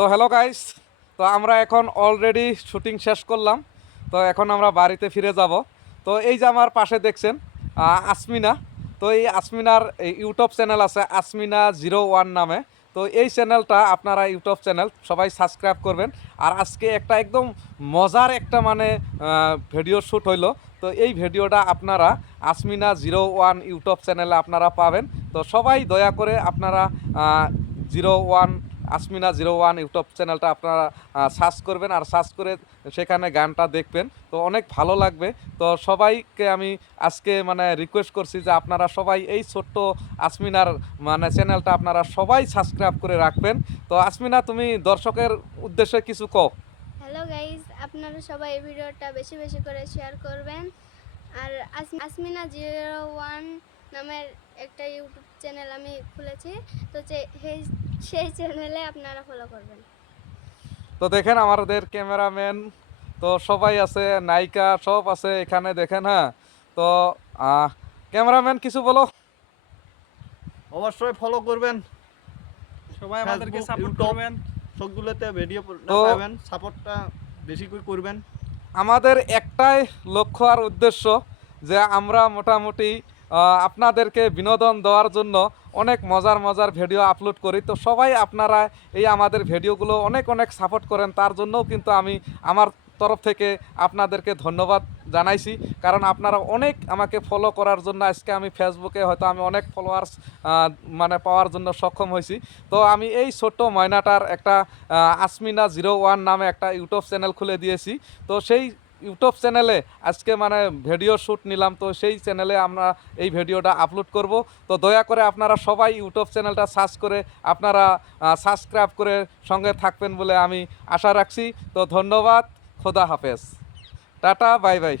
তো hello guys, তো আমরা এখন অলরেডি শুটিং শেষ করলাম। তো এখন আমরা বাড়িতে ফিরে যাব। তো এই যে আমার পাশে দেখছেন আসমিনা। তো এই আসমিনার ইউটিউব চ্যানেল আছে আসমিনা01 নামে। তো এই চ্যানেলটা আপনারা ইউটিউব চ্যানেল সবাই সাবস্ক্রাইব করবেন। আর আজকে একটা একদম মজার একটা মানে ভিডিও শ্যুট হইলো। তো এই ভিডিওটা আপনারা আসমিনা01 ইউটিউব চ্যানেলে আপনারা পাবেন। তো সবাই দয়া করে আপনারা 01 আসমিনা01 ইউটিউব চ্যানেলটা আপনারা সার্চ করবেন, আর সার্চ করে সেখানে গানটা দেখবেন। তো অনেক ভালো লাগবে। তো সবাইকে আমি আজকে মানে রিকোয়েস্ট করছি যে আপনারা সবাই এই ছোট্ট আসমিনার মানে চ্যানেলটা আপনারা সবাই সাবস্ক্রাইব করে রাখবেন। তো আসমিনা, তুমি দর্শকের উদ্দেশ্যে কিছু কও। হ্যালো গাইজ, আপনারা সবাই এই ভিডিওটা বেশি বেশি করে শেয়ার করবেন। আর আসমিনা01 নামের একটা ইউটিউব চ্যানেল আমি খুলেছি, তো সেই চ্যানেলে আপনারা ফলো করবেন। তো দেখেন আমাদের ক্যামেরাম্যান তো সবাই আছে, নায়িকা সব আছে এখানে দেখেন। হ্যাঁ, তো ক্যামেরাম্যান কিছু বলো। অবশ্যই ফলো করবেন, সবাই আমাদেরকে ফেসবুক, সাপোর্ট ইউটিউব করবেন। সবগুলোতে ভিডিও তো পাবেন। সাপোর্টটা বেশি করে করবেন। আমাদের একটাই লক্ষ্য আর উদ্দেশ্য যে আমরা মোটামুটি আপনাদেরকে বিনোদন দেওয়ার জন্য অনেক মজার মজার ভিডিও আপলোড করি। তো সবাই আপনারা এই আমাদের ভিডিওগুলো অনেক অনেক সাপোর্ট করেন, তার জন্যও কিন্তু আমি আমার তরফ থেকে আপনাদেরকে ধন্যবাদ জানাইছি। কারণ আপনারা অনেক আমাকে ফলো করার জন্য আজকে আমি ফেসবুকে হয়তো আমি অনেক ফলোয়ার্স মানে পাওয়ার জন্য সক্ষম হয়েছি। তো আমি এই ছোট্ট ময়নাটার একটা আসমিনা01 নামে একটা ইউটিউব চ্যানেল খুলে দিয়েছি। তো সেই ইউটিউব চ্যানেলে আজকে মানে ভিডিও শ্যুট নিলাম। তো সেই চ্যানেলে আমরা এই ভিডিওটা আপলোড করব। তো দয়া করে আপনারা সবাই ইউটিউব চ্যানেলটা সার্চ করে আপনারা সাবস্ক্রাইব করে সঙ্গে থাকবেন বলে আমি আশা রাখছি। তো ধন্যবাদ, খোদা হাফেজ, টাটা, বাই বাই।